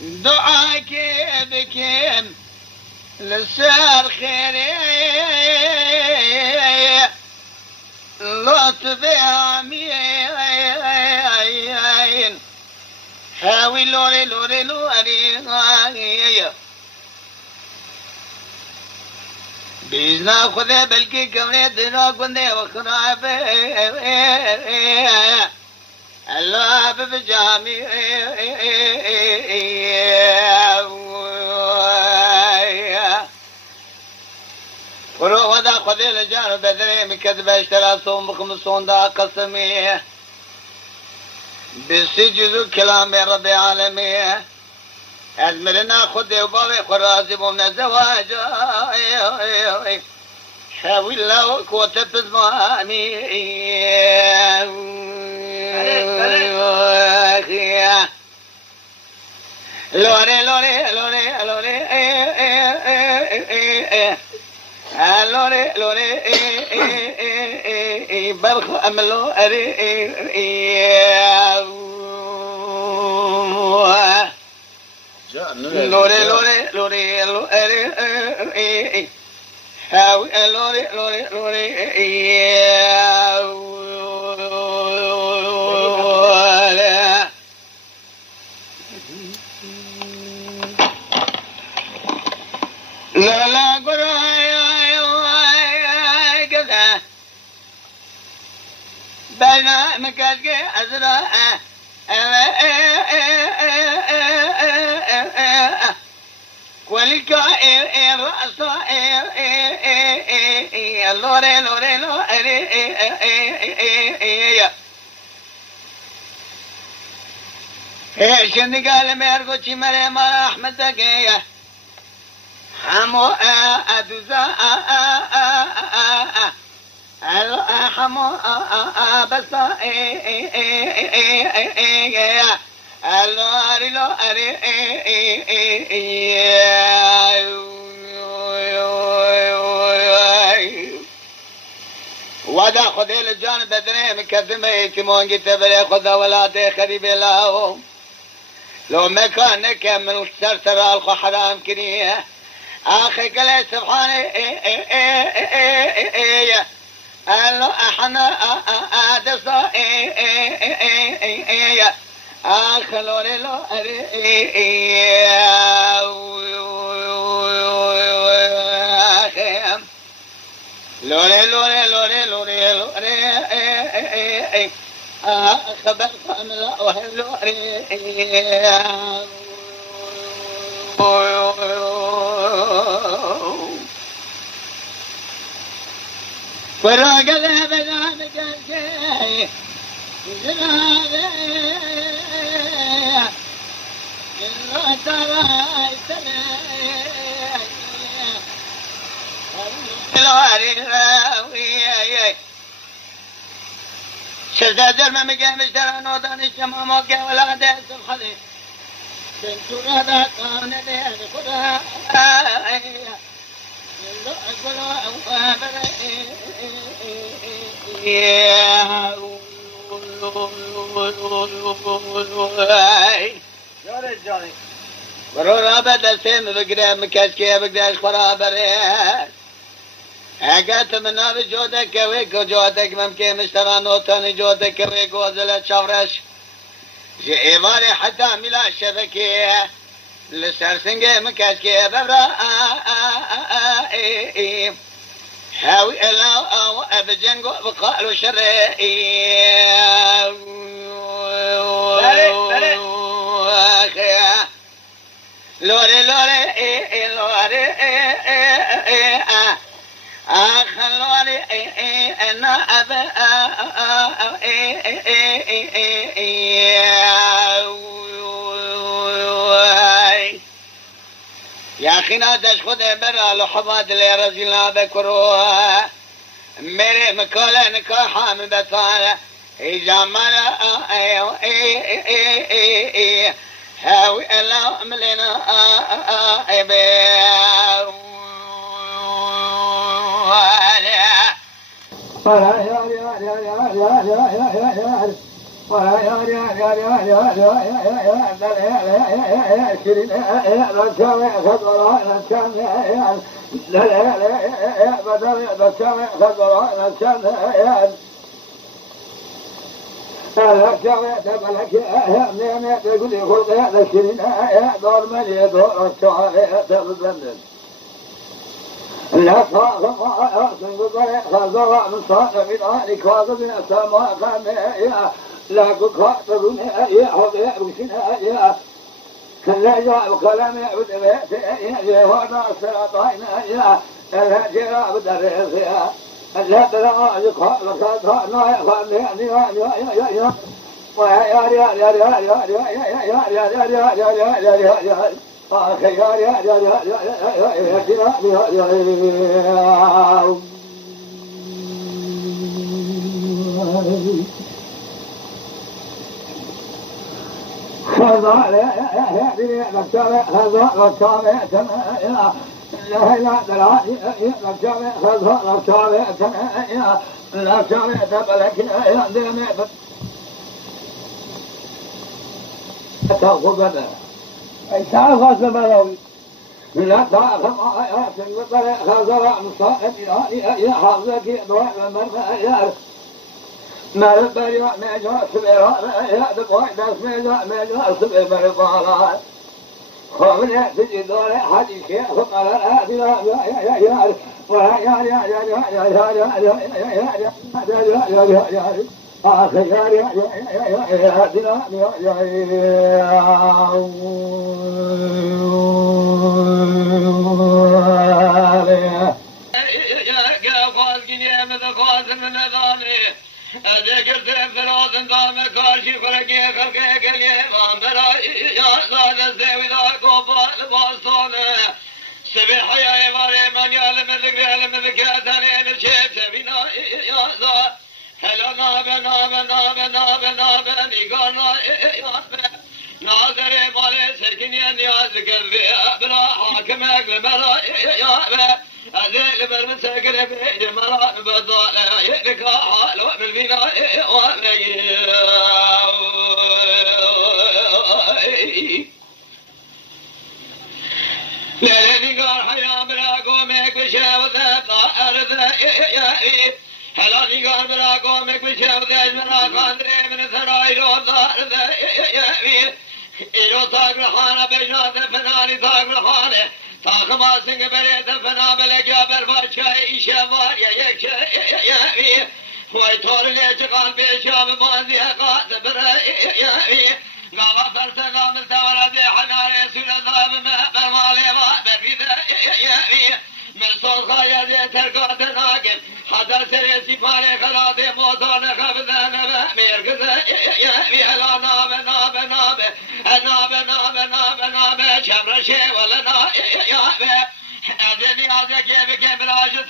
دعاك بكم للسار خيري لطف عمين حاوي لوري لوري لوري بيزنا خذ بلكي كوني دنا كوني وخراب الله بجامي وروح دا خذ الجار بدري مكذب اشترى صوم بخمسون دا قسمي بسجد كلام رب العالمين أزمرنا خذ وبابي خرازي بمنا زواج حاول الله قوة بزماني لوري لوري لوري لوري لوري لوري برخ أملو لوري لوري لوري لوري هاوي لوري لوري لوري لا لا قراي كذا بين مكاسك أزرع والكائن رأس لوري لوري لوري شن قال ميركو شمال ما أحمد كيا حمو أدوزا حمو بس لوري لوري ودا خذ الجانب بدري مكذمه يتمون قتبلي خذ ولاده خريب له لو ما كان كمل سرسر الخو حرام كريه اخي قال سبحانه قال احنا ادسا لوري لوري لوري لوري لوري لوري لوري خبر خملا وهلوري وراقل بنامك الشيء زنابي إلا ترى شداد الممكن مشترى نوضان الشمام وقع ولا ديس الخليل بنتو هذا كان ليه خدا ورورا بدل سيم بقرا مكاسكي بقداش خرابره اگه من نار جودك ويكو جودك ممكن مشترى نوتاني جودك ويكو زلت شورش جيواري حتى ملا شبكيه لسرسنجه مكاسكي ببرا هاوي الاو ابجنجو بقالو شرعي لوري لوري لوري لوري انا ابا يا اخي نادش خود برا لحظات اللي رزقنا بكروها मेरे मकोले ने कहा मैं बताया इजामला है वो अल्लाह मिलना ऐबे لا تخاف خضراء من صاحب ذلك واضب السماء قام لا تخاطب يا حبيب سنا لا جاء كلام يعبد بيته وضع السلاطين يا لا جاء بدرس لا ترى يخاف لا يخاف يا أي تعرف زمانه لا تعرف آيات وطريق خزراء مصائب يا حظك دواء من يا ما البري ما جاء سبيرا يا دواء ناس ما جاء سبيرا طالع خمن يأتي دور حديث خمن هذه يا ولا يا آخر يا هلا نابا نيقانا ناظر مالي سكني نياز قلبي بلا حاكم اقل مرا يابا أذيل بالمساقل بيد مرا بضالة يلقى حالو بالبناء ليلي قال حيا بلا قومك بشاوذة طائر هلا نيقان برا قومك بشاوذة اجمنا قادري من ثراي لو ظهر إلو طاق لخانة بجنات فناني طاق لخانة طاق ما سنگ بريد فنا بلقى بالفاشا إشافار يكشا ويطور ليشقان بيشاب ماضي قاد برا قاوة فرسنا من ثورة حنا رسول الله بما بالمالي وبريد من صوت خايا ترقات ناقب حدا سريسي فاري خلاطي موتون خبذان ميرقز هلا ناب شمر شي ولا ناب أدني هذا كيف راجل